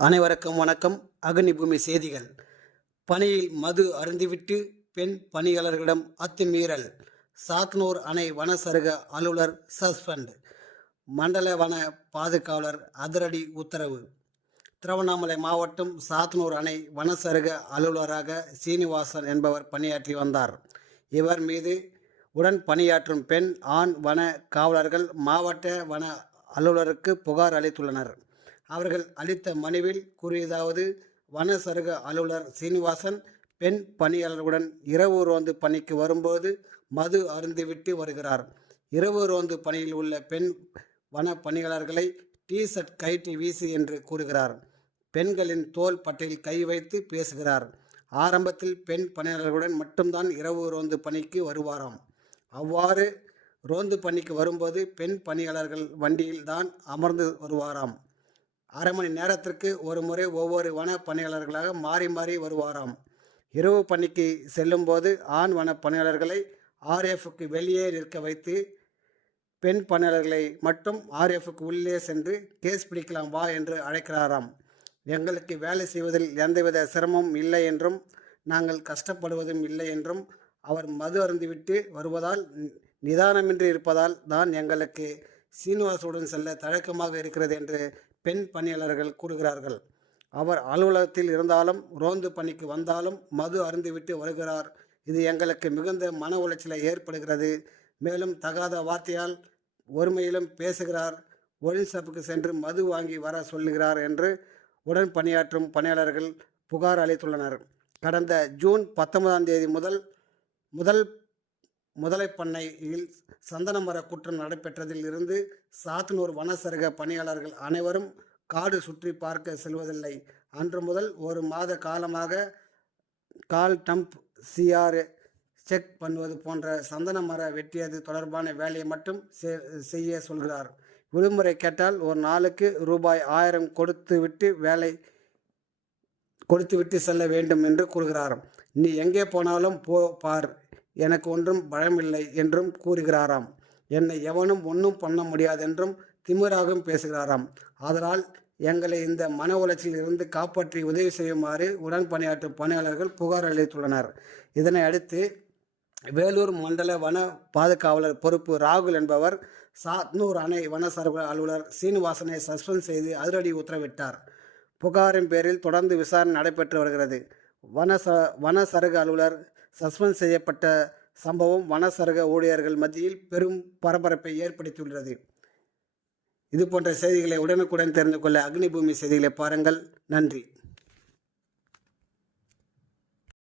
அனைவருக்கும் வணக்கம். அக்னிபூமி செய்திகள். பணியில் மது அருந்திவிட்டு பெண் பணியாளர்களிடம் அத்துமீறல். சாத்னூர் அணை வனசருக அலுவலர் சஸ்பெண்ட். மண்டல வன பாதுகாவலர் அதிரடி உத்தரவு. திருவண்ணாமலை மாவட்டம் சாத்னூர் அணை வனசருக அலுவலராக சீனிவாசன் என்பவர் பணியாற்றி வந்தார். இவர் மீது உடன் பணியாற்றும் பெண் ஆண் வன காவலர்கள் மாவட்ட வன அலுவலருக்கு புகார் அளித்துள்ளனர். அவர்கள் அளித்த மனுவில் கூறியதாவது வன சருக அலுவலர் சீனிவாசன் பெண் பணியாளர்களுடன் இரவு ரோந்து பணிக்கு வரும்போது மது அருந்துவிட்டு வருகிறார். இரவு ரோந்து பணியில் உள்ள பெண் வன பணியாளர்களை டிஷர்ட் ஷர்ட் கயிற்றி வீசு என்று கூறுகிறார். பெண்களின் தோல் பட்டையில் கை வைத்து பேசுகிறார். ஆரம்பத்தில் பெண் பணியாளர்களுடன் மட்டும்தான் இரவு ரோந்து பணிக்கு வருவாராம். அவ்வாறு ரோந்து பணிக்கு வரும்போது பெண் பணியாளர்கள் வண்டியில் தான் அமர்ந்து வருவாராம். அரை மணி நேரத்திற்கு ஒரு முறை ஒவ்வொரு வன பணியாளர்களாக மாறி மாறி வருவாராம். இரவு பணிக்கு செல்லும்போது ஆண் வன பணியாளர்களை ஆர்எஃப்க்கு வெளியே நிற்க வைத்து பெண் பணியாளர்களை மட்டும் ஆர்எஃப்க்கு உள்ளே சென்று கேஸ் பிடிக்கலாம் வா என்று அழைக்கிறாராம். எங்களுக்கு வேலை செய்வதில் எந்தவித சிரமமும் இல்லை என்றும் நாங்கள் கஷ்டப்படுவதும் இல்லை என்றும் அவர் மது அருந்துவிட்டு வருவதால் நிதானமின்றி இருப்பதால் தான் எங்களுக்கு சீனிவாசுடன் செல்ல தழக்கமாக இருக்கிறது என்று பெண் பணியாளர்கள் கூறுகிறார்கள். அவர் அலுவலகத்தில் இருந்தாலும் ரோந்து பணிக்கு வந்தாலும் மது அருந்துவிட்டு வருகிறார். இது எங்களுக்கு மிகுந்த மன உளைச்சலை ஏற்படுகிறது. மேலும் தகாத வார்த்தையால் ஒருமையிலும் பேசுகிறார். ஒழிசப்புக்கு சென்று மது வாங்கி வர சொல்லுகிறார் என்று உடன் பணியாற்றும் பணியாளர்கள் புகார் அளித்துள்ளனர். கடந்த ஜூன் பத்தொன்பதாம் தேதி முதல் முதல் முதலை பண்ணையில் சந்தன மர குற்றம் நடைபெற்றதில் இருந்து சாத்தனூர் வனசருக பணியாளர்கள் அனைவரும் காடு சுற்றி பார்க்க செல்வதில்லை. அன்று முதல் ஒரு மாத காலமாக கால் டம்ப் சிஆர் செக் பண்ணுவது போன்ற சந்தன மர வெட்டியது தொடர்பான வேலையை மட்டும் செ- செய்ய சொல்கிறார். விடுமுறை கேட்டால் ஒரு நாளுக்கு ரூபாய் ஆயிரம் கொடுத்து விட்டு வேலை கொடுத்துவிட்டு செல்ல வேண்டும் என்று கூறுகிறார். நீ எங்கே போனாலும் போ பார். எனக்கு ஒன்றும் பயமில்லை என்றும் கூறுகிறாராம். என்னை எவனும் ஒன்றும் பண்ண முடியாதென்றும் திமிராகவும் பேசுகிறாராம். அதனால் எங்களை இந்த மன உளைச்சலில் இருந்து காப்பாற்றி உதவி செய்யுமாறு உடன் பணியாற்றும் பணியாளர்கள் புகார் அளித்துள்ளனர். இதனை அடுத்து வேலூர் மண்டல வன பாதுகாவலர் பொறுப்பு ராகுல் என்பவர் சாத்னூர் அணை வன சர்வ அலுவலர் சீனிவாசனை சஸ்பெண்ட் செய்து அதிரடி உத்தரவிட்டார். புகாரின் பேரில் தொடர்ந்து விசாரணை நடைபெற்று வருகிறது. வன ச வன சருக அலுவலர் சஸ்பெண்ட் செய்யப்பட்ட சம்பவம் வன சருக ஊழியர்கள் மத்தியில் பெரும் பரபரப்பை ஏற்படுத்தியுள்ளது. இது போன்ற செய்திகளை உடனுக்குடன் தெரிந்து கொள்ள அக்னிபூமி செய்திகளை பாருங்கள். நன்றி.